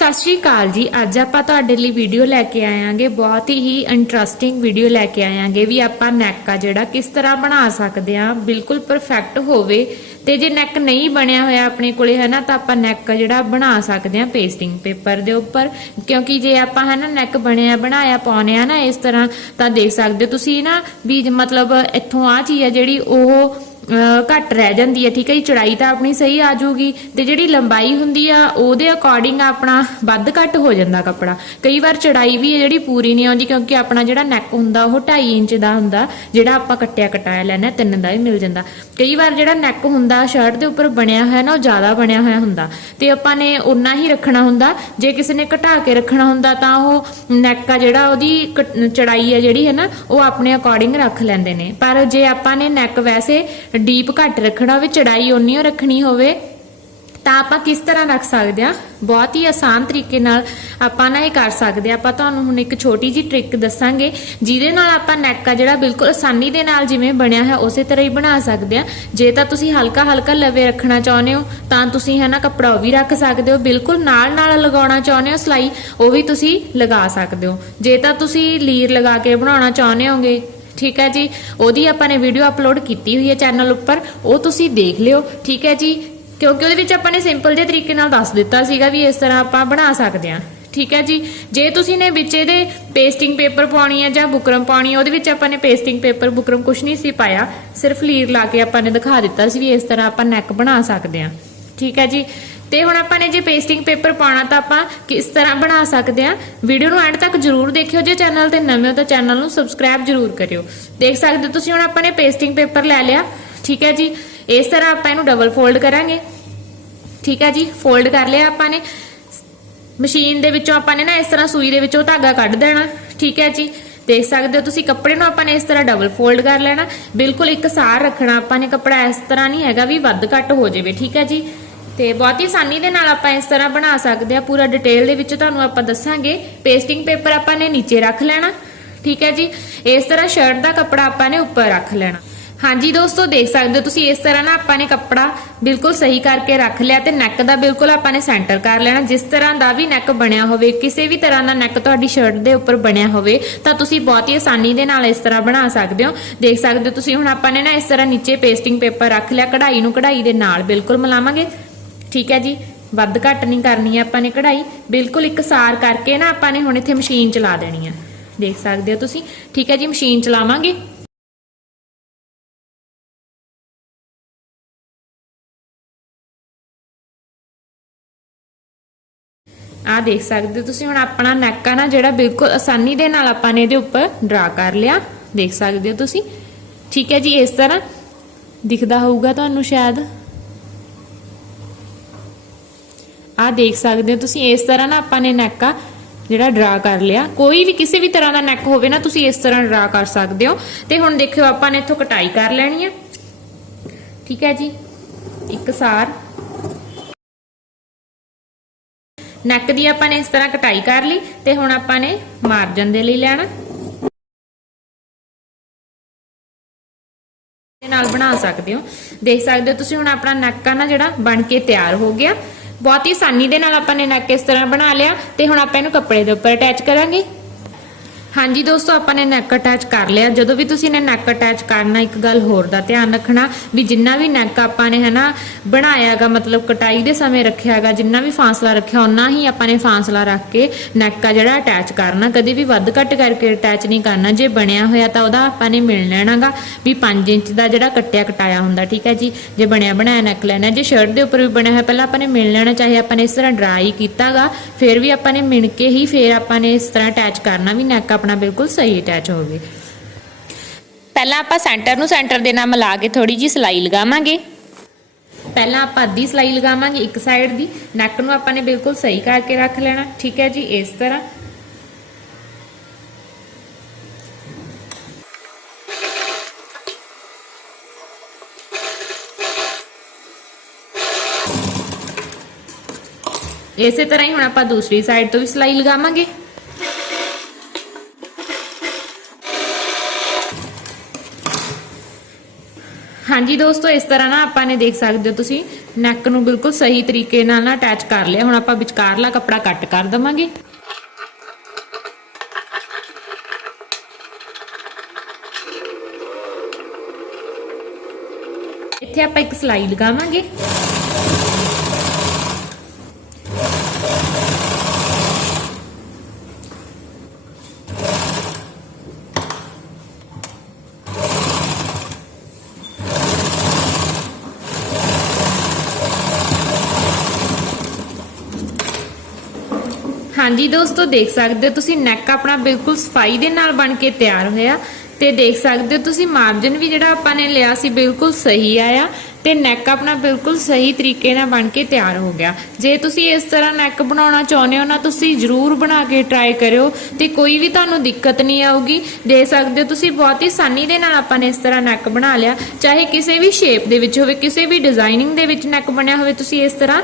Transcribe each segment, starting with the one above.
ਸਤਿ ਸ਼੍ਰੀ ਅਕਾਲ ਜੀ। ਅੱਜ ਆਪਾਂ ਤੁਹਾਡੇ ਲਈ ਵੀਡੀਓ ਲੈ ਕੇ ਆਇਆਂਗੇ। ਬਹੁਤ ਹੀ ਇੰਟਰਸਟਿੰਗ ਵੀਡੀਓ ਲੈ ਕੇ ਆਇਆਂਗੇ ਵੀ ਆਪਾਂ ਨੈਕ ਆ ਜਿਹੜਾ, ਕਿਸ ਤਰ੍ਹਾਂ ਬਣਾ ਸਕਦੇ ਆ ਬਿਲਕੁਲ ਪਰਫੈਕਟ ਹੋਵੇ ਤੇ ਜੇ ਨੈਕ ਨਹੀਂ ਬਣਿਆ ਹੋਇਆ ਆਪਣੇ ਕੋਲੇ ਹੈ ਨਾ ਤਾਂ ਆਪਾਂ ਨੈਕ ਜਿਹੜਾ ਬਣਾ ਸਕਦੇ ਆ ਪੇਸਟਿੰਗ ਪੇਪਰ ਦੇ ਉੱਪਰ। ਕਿਉਂਕਿ ਜੇ ਆਪਾਂ ਹੈ ਨਾ ਨੈਕ ਬਣਿਆ, ਬਣਾਇਆ ਪਾਉਨੇ ਆ ਨਾ ਇਸ ਤਰ੍ਹਾਂ, ਤਾਂ ਦੇਖ ਸਕਦੇ ਹੋ ਤੁਸੀਂ ਨਾ ਵੀ ਮਤਲਬ ਇੱਥੋਂ ਆ ਚੀਜ਼ ਆ ਜਿਹੜੀ ਉਹ ਘੱਟ ਰਹਿ ਜਾਂਦੀ ਹੈ, ਠੀਕ ਹੈ ਜੀ? ਚੜਾਈ ਤਾਂ ਆਪਣੀ ਸਹੀ ਆ ਜਾਊਗੀ ਤੇ ਜਿਹੜੀ ਲੰਬਾਈ ਹੁੰਦੀ ਆ, ਉਹਦੇ ਅਕੋਰਡਿੰਗ ਆਪਣਾ ਵੱਧ ਘੱਟ ਹੋ ਜਾਂਦਾ ਕੱਪੜਾ। ਕਈ ਵਾਰ ਚੜਾਈ ਵੀ ਹੈ ਜਿਹੜੀ ਪੂਰੀ ਨਹੀਂ ਆਉਂਦੀ, ਕਿਉਂਕਿ ਆਪਣਾ ਜਿਹੜਾ ਨੈਕ ਹੁੰਦਾ, ਉਹ 2.5 ਇੰਚ ਦਾ ਹੁੰਦਾ, ਜਿਹੜਾ ਆਪਾਂ ਕੱਟਿਆ ਕਟਾਇਆ ਲੈਣਾ ਤਿੰਨ ਦਾ ਵੀ ਮਿਲ ਜਾਂਦਾ। ਕਈ ਵਾਰ ਜਿਹੜਾ ਨੈਕ ਹੁੰਦਾ ਸ਼ਰਟ ਦੇ ਉੱਪਰ ਬਣਿਆ ਹੋਇਆ ਨਾ, ਉਹ ਜ਼ਿਆਦਾ ਬਣਿਆ ਹੋਇਆ ਹੁੰਦਾ। ਤੇ ਆਪਾਂ ਨੇ ਉਨਾ ਹੀ ਰੱਖਣਾ ਹੁੰਦਾ, ਜੇ ਕਿਸੇ ਨੇ ਘਟਾ ਕੇ ਰੱਖਣਾ ਹੁੰਦਾ, ਤਾਂ ਉਹ ਨੈਕ ਆ ਜਿਹੜਾ, ਉਹਦੀ ਕ- ਚੜਾਈ ਆ ਜਿਹੜੀ ਹੈ ਨਾ, ਉਹ ਆਪਣੇ ਅਕੋਰਡਿੰਗ ਰੱਖ ਲੈਂਦੇ ਨੇ। ਪਰ ਜੇ ਆਪਾਂ ਨੇ ਨੈਕ ਵੈਸੇ ਡੀਪ ਘੱਟ ਰੱਖਣਾ ਹੋਵੇ, ਚੜਾਈ ਓਨੀ ਓ ਰੱਖਣੀ ਹੋਵੇ, ਤਾਂ ਆਪਾਂ ਕਿਸ ਤਰ੍ਹਾਂ ਰੱਖ ਸਕਦੇ ਆ ਬਹੁਤ ਹੀ ਆਸਾਨ ਤਰੀਕੇ ਨਾਲ ਆਪਾਂ ਨਾ ਇਹ ਕਰ ਸਕਦੇ ਆ ਆਪਾਂ ਤੁਹਾਨੂੰ ਹੁਣ ਇੱਕ ਛੋਟੀ ਜੀ ਟ੍ਰਿਕ ਦੱਸਾਂਗੇ, ਜਿਹਦੇ ਨਾਲ ਆਪਾਂ ਨੈਕ ਆ ਜਿਹੜਾ ਬਿਲਕੁਲ ਆਸਾਨੀ ਦੇ ਨਾਲ ਜਿਵੇਂ ਬਣਿਆ ਹੈ, ਉਸੇ ਤਰ੍ਹਾਂ ਹੀ ਬਣਾ ਸਕਦੇ ਆ ਜੇ ਤਾਂ ਤੁਸੀਂ ਹਲਕਾ ਹਲਕਾ ਲਵੇ ਰੱਖਣਾ ਚਾਹੁੰਦੇ ਹੋ, ਤਾਂ ਤੁਸੀਂ ਹੈ ਨਾ ਕੱਪੜਾ ਉਹ ਵੀ ਰੱਖ ਸਕਦੇ ਹੋ, ਬਿਲਕੁਲ ਨਾਲ ਨਾਲ ਲਗਾਉਣਾ ਚਾਹੁੰਦੇ ਹੋ, ਸਲਾਈ ਉਹ ਵੀ ਤੁਸੀਂ ਲਗਾ ਸਕਦੇ ਹੋ। ਜੇ ਤਾਂ ਤੁਸੀਂ ਲੀਰ ਲਗਾ ਕੇ ਬਣਾਉਣਾ ਚਾਹੁੰਦੇ ਹੋਗੇ ਠੀਕ ਹੈ ਜੀ? ਉਹਦੀ ਆਪਾਂ ਨੇ ਵੀਡੀਓ ਅਪਲੋਡ ਕੀਤੀ ਹੋਈ ਹੈ ਚੈਨਲ ਉੱਪਰ। ਉਹ ਤੁਸੀਂ ਦੇਖ ਲਿਓ, ਠੀਕ ਹੈ ਜੀ? ਕਿਉਂਕਿ ਉਹਦੇ ਵਿੱਚ ਆਪਾਂ ਨੇ ਸਿੰਪਲ ਜਿਹੇ ਤਰੀਕੇ ਨਾਲ ਦੱਸ ਦਿੱਤਾ ਸੀਗਾ ਵੀ ਇਸ ਤਰ੍ਹਾਂ ਆਪਾਂ ਬਣਾ ਸਕਦੇ ਹਾਂ। ਠੀਕ ਹੈ ਜੀ? ਜੇ ਤੁਸੀਂ ਨੇ ਵਿੱਚ ਇਹਦੇ ਪੇਸਟਿੰਗ ਪੇਪਰ ਪਾਉਣੀ ਹੈ ਜਾਂ ਬੁਕਰਮ ਪਾਉਣੀ ਹੈ, ਉਹਦੇ ਵਿੱਚ ਆਪਾਂ ਨੇ ਪੇਸਟਿੰਗ ਪੇਪਰ ਬੁਕਰਮ ਕੁਝ ਨਹੀਂ ਸੀ ਪਾਇਆ। ਸਿਰਫ ਲੀਰ ਲਾ ਕੇ ਆਪਾਂ ਨੇ ਦਿਖਾ ਦਿੱਤਾ ਸੀ ਵੀ ਇਸ ਤਰ੍ਹਾਂ ਆਪਾਂ ਨੈਕ ਬਣਾ ਸਕਦੇ ਹਾਂ। ਠੀਕ ਹੈ ਜੀ? ਤੇ ਹੁਣ ਆਪਾਂ ਨੇ ਜੇ ਪੇਸਟਿੰਗ ਪੇਪਰ ਪਾਉਣਾ ਤਾਂ ਆਪਾਂ ਕਿਸ ਤਰ੍ਹਾਂ ਬਣਾ ਸਕਦੇ ਹਾਂ? ਵੀਡੀਓ ਨੂੰ ਐਂਡ ਤੱਕ ਜਰੂਰ ਦੇਖਿਓ ਜੇ ਚੈਨਲ ਤੇ ਨਵੇਂ ਹੋ ਤਾਂ ਚੈਨਲ ਨੂੰ ਸਬਸਕ੍ਰਾਈਬ ਜਰੂਰ ਕਰਿਓ। ਦੇਖ ਸਕਦੇ ਤੁਸੀਂ ਹੁਣ ਆਪਾਂ ਨੇ ਪੇਸਟਿੰਗ ਪੇਪਰ ਲੈ ਲਿਆ। ਠੀਕ ਹੈ ਜੀ? ਇਸ ਤਰ੍ਹਾਂ ਆਪਾਂ ਇਹਨੂੰ ਡਬਲ ਫੋਲਡ ਕਰਾਂਗੇ। ਠੀਕ ਹੈ ਜੀ? ਫੋਲਡ ਕਰ ਲਿਆ ਆਪਾਂ ਨੇ। ਮਸ਼ੀਨ ਦੇ ਵਿੱਚੋਂ ਆਪਾਂ ਨੇ ਨਾ ਇਸ ਤਰ੍ਹਾਂ ਸੂਈ ਦੇ ਵਿੱਚੋਂ ਧਾਗਾ ਕੱਢ ਦੇਣਾ। ਠੀਕ ਹੈ ਜੀ? ਦੇਖ ਸਕਦੇ ਹੋ ਤੁਸੀਂ ਕੱਪੜੇ ਨੂੰ ਆਪਾਂ ਨੇ ਇਸ ਤਰ੍ਹਾਂ ਡਬਲ ਫੋਲਡ ਕਰ ਲੈਣਾ। ਬਿਲਕੁਲ ਇੱਕ ਸਾਰ ਰੱਖਣਾ ਆਪਾਂ ਨੇ। ਕੱਪੜਾ ਇਸ ਤਰ੍ਹਾਂ ਨਹੀਂ ਹੈਗਾ ਵੀ ਵੱਧ ਘੱਟ ਹੋ ਜਾਵੇ। ਠੀਕ ਹੈ ਜੀ? ਤੇ ਬਹੁਤ ਹੀ ਆਸਾਨੀ ਦੇ ਨਾਲ ਆਪਾਂ ਇਸ ਤਰ੍ਹਾਂ ਬਣਾ ਸਕਦੇ ਆ ਪੂਰਾ ਡਿਟੇਲ ਦੇ ਵਿੱਚ ਤੁਹਾਨੂੰ ਆਪਾਂ ਦੱਸਾਂਗੇ। ਪੇਸਟਿੰਗ ਪੇਪਰ ਆਪਾਂ ਨੇ ਨੀਚੇ ਰੱਖ ਲੈਣਾ। ਠੀਕ ਹੈ ਜੀ? ਇਸ ਤਰ੍ਹਾਂ ਸ਼ਰਟ ਦਾ ਕੱਪੜਾ ਆਪਾਂ ਨੇ ਉੱਪਰ ਰੱਖ ਲੈਣਾ। ਹਾਂਜੀ ਦੋਸਤੋ, ਦੇਖ ਸਕਦੇ ਹੋ ਤੁਸੀਂ ਇਸ ਤਰ੍ਹਾਂ ਨਾ ਆਪਾਂ ਨੇ ਕੱਪੜਾ ਬਿਲਕੁਲ ਸਹੀ ਕਰਕੇ ਰੱਖ ਲਿਆ ਤੇ ਨੈਕ ਦਾ ਬਿਲਕੁਲ ਆਪਾਂ ਨੇ ਸੈਂਟਰ ਕਰ ਲੈਣਾ। ਜਿਸ ਤਰ੍ਹਾਂ ਦਾ ਵੀ ਨੈਕ ਬਣਿਆ ਹੋਵੇ, ਕਿਸੇ ਵੀ ਤਰ੍ਹਾਂ ਦਾ ਨੈਕ ਤੁਹਾਡੀ ਸ਼ਰਟ ਦੇ ਉੱਪਰ ਬਣਿਆ ਹੋਵੇ, ਤਾਂ ਤੁਸੀਂ ਬਹੁਤ ਹੀ ਆਸਾਨੀ ਦੇ ਨਾਲ ਇਸ ਤਰ੍ਹਾਂ ਬਣਾ ਸਕਦੇ ਹੋ। ਦੇਖ ਸਕਦੇ ਹੋ ਤੁਸੀਂ ਹੁਣ ਆਪਾਂ ਨੇ ਨਾ ਇਸ ਤਰ੍ਹਾਂ ਨੀਚੇ ਪੇਸਟਿੰਗ ਪੇਪਰ ਰੱਖ ਲਿਆ। ਕਢਾਈ ਨੂੰ ਕਢਾਈ ਦੇ ਨਾਲ ਬਿਲਕੁਲ ਮਿਲਾਵਾਂਗੇ। ਠੀਕ ਹੈ ਜੀ? ਵੱਧ ਘੱਟ ਨਹੀਂ ਕਰਨੀ ਹੈ ਆਪਾਂ ਨੇ ਕਢਾਈ। ਬਿਲਕੁਲ ਇੱਕ ਸਾਰ ਕਰਕੇ ਨਾ ਆਪਾਂ ਨੇ ਹੁਣ ਇੱਥੇ ਮਸ਼ੀਨ ਚਲਾ ਦੇਣੀ ਹੈ। ਦੇਖ ਸਕਦੇ ਹੋ ਤੁਸੀਂ? ਠੀਕ ਹੈ ਜੀ, ਮਸ਼ੀਨ ਚਲਾਵਾਂਗੇ। ਆ ਦੇਖ ਸਕਦੇ ਹੋ ਤੁਸੀਂ, ਹੁਣ ਆਪਣਾ ਨੈਕ ਆ ਨਾ ਜਿਹੜਾ ਬਿਲਕੁਲ ਆਸਾਨੀ ਦੇ ਨਾਲ ਆਪਾਂ ਨੇ ਇਹਦੇ ਉੱਪਰ ਡਰਾ ਕਰ ਲਿਆ। ਦੇਖ ਸਕਦੇ ਹੋ ਤੁਸੀਂ? ਠੀਕ ਹੈ ਜੀ, ਇਸ ਤਰ੍ਹਾਂ ਦਿਖਦਾ ਹੋਊਗਾ ਤੁਹਾਨੂੰ ਸ਼ਾਇਦ। ਆ ਦੇਖ ਸਕਦੇ ਹੋ ਤੁਸੀਂ, ਇਸ ਤਰ੍ਹਾਂ ਨਾ ਆਪਾਂ ਨੇ ਨੈਕ ਆ ਜਿਹੜਾ ਡਰਾ ਕਰ ਲਿਆ। ਕੋਈ ਵੀ ਕਿਸੇ ਵੀ ਤਰ੍ਹਾਂ ਦਾ ਨੈਕ ਹੋਵੇ ਨਾ, ਤੁਸੀਂ ਇਸ ਤਰ੍ਹਾਂ ਡਰਾ ਕਰ ਸਕਦੇ ਹੋ। ਤੇ ਹੁਣ ਦੇਖਿਓ ਆਪਾਂ ਨੇ ਇੱਥੋਂ ਕਟਾਈ ਕਰ ਲੈਣੀ ਆ। ਠੀਕ ਹੈ ਜੀ? ਇੱਕ ਸਾਰ। ਨੈਕ ਦੀ ਆਪਾਂ ਨੇ ਇਸ ਤਰ੍ਹਾਂ ਕਟਾਈ ਕਰ ਲਈ ਤੇ ਹੁਣ ਆਪਾਂ ਨੇ ਮਾਰਜਨ ਦੇ ਲਈ ਲੈਣਾ। ਦੇ ਨਾਲ ਬਣਾ ਸਕਦੇ ਹੋ। ਦੇਖ ਸਕਦੇ ਹੋ ਤੁਸੀਂ, ਹੁਣ ਆਪਣਾ ਨੈਕ ਨਾ ਜਿਹੜਾ ਬਣ ਕੇ ਤਿਆਰ ਹੋ ਗਿਆ। ਬਹੁਤ ਹੀ ਆਸਾਨੀ ਦੇ ਨਾਲ ਆਪਾਂ ਨੇ ਨੈਕ ਇਸ ਤਰ੍ਹਾਂ ਬਣਾ ਲਿਆ ਤੇ ਹੁਣ ਆਪਾਂ ਇਹਨੂੰ ਕੱਪੜੇ ਦੇ ਉੱਪਰ ਅਟੈਚ ਕਰਾਂਗੇ। ਹਾਂਜੀ ਦੋਸਤੋ, ਆਪਾਂ ਨੇ ਨੈਕ ਅਟੈਚ ਕਰ ਲਿਆ। ਜਦੋਂ ਵੀ ਤੁਸੀਂ ਨੇ ਨੈਕ ਅਟੈਚ ਕਰਨਾ, ਇੱਕ ਗੱਲ ਹੋਰ ਦਾ ਧਿਆਨ ਰੱਖਣਾ ਵੀ ਜਿੰਨਾ ਵੀ ਨੈਕ ਆਪਾਂ ਨੇ ਹੈ ਨਾ ਬਣਾਇਆਗਾ, ਮਤਲਬ ਕਟਾਈ ਦੇ ਸਮੇਂ ਰੱਖਿਆਗਾ, ਜਿੰਨਾ ਵੀ ਫਾਸਲਾ ਰੱਖਿਆ ਉਨਾ ਹੀ ਆਪਾਂ ਨੇ ਫਾਸਲਾ ਰੱਖ ਕੇ ਨੈਕ ਆ ਜਿਹੜਾ ਅਟੈਚ ਕਰਨਾ। ਕਦੇ ਵੀ ਵੱਧ ਘੱਟ ਕਰਕੇ ਅਟੈਚ ਨਹੀਂ ਕਰਨਾ। ਜੇ ਬਣਿਆ ਹੋਇਆ ਤਾਂ ਉਹਦਾ ਆਪਾਂ ਨੇ ਮਿਲ ਲੈਣਾਗਾ ਵੀ 5 ਇੰਚ ਦਾ ਜਿਹੜਾ ਕੱਟਿਆ ਕਟਾਇਆ ਹੁੰਦਾ, ਠੀਕ ਹੈ ਜੀ? ਜੇ ਬਣਿਆ, ਬਣਾਇਆ ਨੈਕ ਲੈਣਾ। ਜੇ ਸ਼ਰਟ ਦੇ ਉੱਪਰ ਵੀ ਬਣਿਆ ਹੋਇਆ, ਪਹਿਲਾਂ ਆਪਾਂ ਨੇ ਮਿਲ ਲੈਣਾ, ਚਾਹੇ ਆਪਾਂ ਨੇ ਇਸ ਤਰ੍ਹਾਂ ਡਰਾਈ ਕੀਤਾਗਾ, ਫਿਰ ਵੀ ਆਪਾਂ ਨੇ ਮਿਣ ਕੇ ਹੀ ਫਿਰ ਆਪਾਂ ਨੇ ਇਸ ਤਰ੍ਹਾਂ ਅਟੈਚ ਕਰਨਾ ਵੀ ਨੈਕ ਆਪਣਾ ਬਿਲਕੁਲ ਸਹੀ ਅਟੈਚ ਹੋਵੇ। ਪਹਿਲਾਂ ਆਪਾਂ ਸੈਂਟਰ ਨੂੰ ਸੈਂਟਰ ਦੇ ਨਾਲ ਮਿਲਾ ਕੇ ਥੋੜੀ ਜੀ ਸਲਾਈ ਲਗਾਵਾਂਗੇ। ਪਹਿਲਾਂ ਆਪਾਂ ਅੱਧੀ ਸਲਾਈ ਲਗਾਵਾਂਗੇ ਇੱਕ ਸਾਈਡ ਦੀ। ਨੈਕ ਨੂੰ ਆਪਾਂ ਨੇ ਬਿਲਕੁਲ ਸਹੀ ਕਰਕੇ ਰੱਖ ਲੈਣਾ। ਠੀਕ ਹੈ ਜੀ ਇਸ ਤਰ੍ਹਾਂ। ਇਸੇ ਤਰ੍ਹਾਂ ਹੀ ਹੁਣ ਆਪਾਂ ਦੂਸਰੀ ਸਾਈਡ ਤੋਂ ਵੀ ਸਲਾਈ ਲਗਾਵਾਂਗੇ। ਹਾਂਜੀ ਦੋਸਤੋ, ਇਸ ਤਰ੍ਹਾਂ ਨਾ ਆਪਾਂ ਨੇ ਦੇਖ ਸਕਦੇ ਹੋ ਤੁਸੀਂ ਨੈਕ ਨੂੰ ਬਿਲਕੁਲ ਸਹੀ ਤਰੀਕੇ ਨਾਲ ਨਾ ਅਟੈਚ ਕਰ ਲਿਆ। ਹੁਣ ਆਪਾਂ ਵਿਚਕਾਰਲਾ ਕੱਪੜਾ ਕੱਟ ਕਰ ਦਵਾਂਗੇ। ਇੱਥੇ ਆਪਾਂ ਇੱਕ ਸਲਾਈ ਲਗਾਵਾਂਗੇ। ਹਾਂਜੀ ਦੋਸਤੋ, ਦੇਖ ਸਕਦੇ ਹੋ ਤੁਸੀਂ ਨੈਕ ਆਪਣਾ ਬਿਲਕੁਲ ਸਫ਼ਾਈ ਦੇ ਨਾਲ ਬਣ ਕੇ ਤਿਆਰ ਹੋਇਆ ਤੇ ਦੇਖ ਸਕਦੇ ਹੋ ਤੁਸੀਂ ਮਾਰਜਨ ਵੀ ਜਿਹੜਾ ਆਪਾਂ ਨੇ ਲਿਆ ਸੀ ਬਿਲਕੁਲ ਸਹੀ ਆਇਆ ਤੇ ਨੈਕ ਆਪਣਾ ਬਿਲਕੁਲ ਸਹੀ ਤਰੀਕੇ ਨਾਲ ਬਣ ਕੇ ਤਿਆਰ ਹੋ ਗਿਆ। ਜੇ ਤੁਸੀਂ ਇਸ ਤਰ੍ਹਾਂ ਨੈਕ ਬਣਾਉਣਾ ਚਾਹੁੰਦੇ ਹੋ ਨਾ, ਤੁਸੀਂ ਜਰੂਰ ਬਣਾ ਕੇ ਟਰਾਈ ਕਰਿਓ ਤੇ ਕੋਈ ਵੀ ਤੁਹਾਨੂੰ ਦਿੱਕਤ ਨਹੀਂ ਆਊਗੀ। ਦੇ ਸਕਦੇ ਹੋ ਤੁਸੀਂ ਬਹੁਤ ਹੀ ਆਸਾਨੀ ਦੇ ਨਾਲ ਆਪਾਂ ਨੇ ਇਸ ਤਰ੍ਹਾਂ ਨੈਕ ਬਣਾ ਲਿਆ। ਚਾਹੇ ਕਿਸੇ ਵੀ ਸ਼ੇਪ ਦੇ ਵਿੱਚ ਹੋਵੇ, ਕਿਸੇ ਵੀ ਡਿਜ਼ਾਈਨਿੰਗ ਦੇ ਵਿੱਚ ਨੈਕ ਬਣਿਆ ਹੋਵੇ, ਤੁਸੀਂ ਇਸ ਤਰ੍ਹਾਂ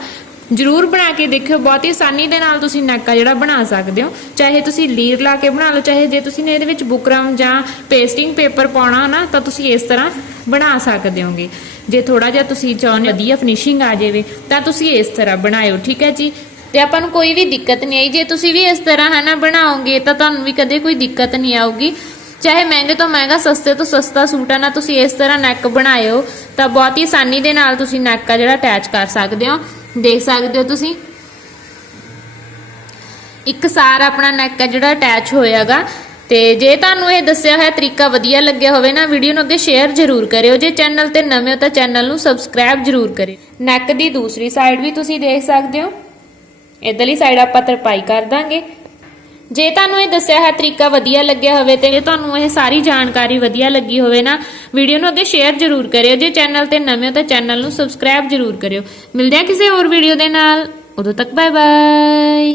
ਜਰੂਰ ਬਣਾ ਕੇ ਦੇਖਿਓ, ਬਹੁਤ ਹੀ ਆਸਾਨੀ ਦੇ ਨਾਲ ਤੁਸੀਂ ਨੈਕਾ ਜਿਹੜਾ ਬਣਾ ਸਕਦੇ ਹੋ। ਚਾਹੇ ਤੁਸੀਂ ਲੀਰ ਲਾ ਕੇ ਬਣਾ ਲਓ, ਚਾਹੇ ਜੇ ਤੁਸੀਂ ਨੇ ਇਹਦੇ ਵਿੱਚ ਬੁਕਰਮ ਜਾਂ ਪੇਸਟਿੰਗ ਪੇਪਰ ਪਾਉਣਾ ਨਾ, ਤਾਂ ਤੁਸੀਂ ਇਸ ਤਰ੍ਹਾਂ ਬਣਾ ਸਕਦੇ ਹੋਗੇ। ਜੇ ਥੋੜਾ ਜਿਹਾ ਤੁਸੀਂ ਚਾਹੁੰਦੇ ਵਧੀਆ ਫਿਨਿਸ਼ਿੰਗ ਆ ਜਾਵੇ, ਤਾਂ ਤੁਸੀਂ ਇਸ ਤਰ੍ਹਾਂ ਬਣਾਇਓ, ਠੀਕ ਹੈ ਜੀ? ਤੇ ਆਪਾਂ ਨੂੰ ਕੋਈ ਵੀ ਦਿੱਕਤ ਨਹੀਂ ਆਈ। ਜੇ ਤੁਸੀਂ ਵੀ ਇਸ ਤਰ੍ਹਾਂ ਹੈ ਨਾ ਬਣਾਓਗੇ, ਤਾਂ ਤੁਹਾਨੂੰ ਵੀ ਕਦੇ ਕੋਈ ਦਿੱਕਤ ਨਹੀਂ ਆਊਗੀ। ਚਾਹੇ ਮਹਿੰਗੇ ਤੋਂ ਮਹਿੰਗਾ, ਸਸਤੇ ਤੋਂ ਸਸਤਾ ਸੂਟ ਆ ਨਾ, ਤੁਸੀਂ ਇਸ ਤਰ੍ਹਾਂ ਨੈਕ ਬਣਾਇਓ, ਤਾਂ ਬਹੁਤ ਹੀ ਆਸਾਨੀ ਦੇ ਨਾਲ ਤੁਸੀਂ ਨੈਕ ਆ ਜਿਹੜਾ ਅਟੈਚ ਕਰ ਸਕਦੇ ਹੋ। ਦੇਖ ਸਕਦੇ ਹੋ ਤੁਸੀਂ। ਇੱਕ ਸਾਰ ਆਪਣਾ ਨੈਕ ਆ ਜਿਹੜਾ ਅਟੈਚ ਹੋਇਆਗਾ। ਤੇ ਜੇ ਤੁਹਾਨੂੰ ਇਹ ਦੱਸਿਆ ਹੋਇਆ ਤਰੀਕਾ ਵਧੀਆ ਲੱਗਿਆ ਹੋਵੇ ਨਾ ਵੀਡੀਓ ਨੂੰ ਅੱਗੇ ਸ਼ੇਅਰ ਜ਼ਰੂਰ ਕਰਿਓ। ਜੇ ਚੈਨਲ ਤੇ ਨਵੇਂ ਹੋ ਤਾਂ ਚੈਨਲ ਨੂੰ ਸਬਸਕ੍ਰਾਈਬ ਜ਼ਰੂਰ ਕਰਿਓ। ਨੈਕ ਦੀ ਦੂਸਰੀ ਸਾਈਡ ਵੀ ਤੁਸੀਂ ਦੇਖ ਸਕਦੇ ਹੋ। ਇਧਰਲੀ ਸਾਈਡ ਆਪਾਂ ਤਰਪਾਈ ਕਰ ਦਾਂਗੇ। ਜੇ ਤੁਹਾਨੂੰ ਇਹ ਦੱਸਿਆ ਹੈ ਤਰੀਕਾ ਵਧੀਆ ਲੱਗਿਆ ਹੋਵੇ ਤੇ ਤੁਹਾਨੂੰ ਇਹ ਸਾਰੀ ਜਾਣਕਾਰੀ ਵਧੀਆ ਲੱਗੀ ਹੋਵੇ ਨਾ, ਵੀਡੀਓ ਨੂੰ ਅੱਗੇ ਸ਼ੇਅਰ ਜ਼ਰੂਰ ਕਰਿਓ। ਜੇ ਚੈਨਲ ਤੇ ਨਵੇਂ ਹੋ ਤਾਂ ਚੈਨਲ ਨੂੰ ਸਬਸਕ੍ਰਾਈਬ ਜ਼ਰੂਰ ਕਰਿਓ। ਮਿਲਦੇ ਹਾਂ ਕਿਸੇ ਹੋਰ ਵੀਡੀਓ ਦੇ ਨਾਲ। ਉਦੋਂ ਤੱਕ ਬਾਏ ਬਾਏ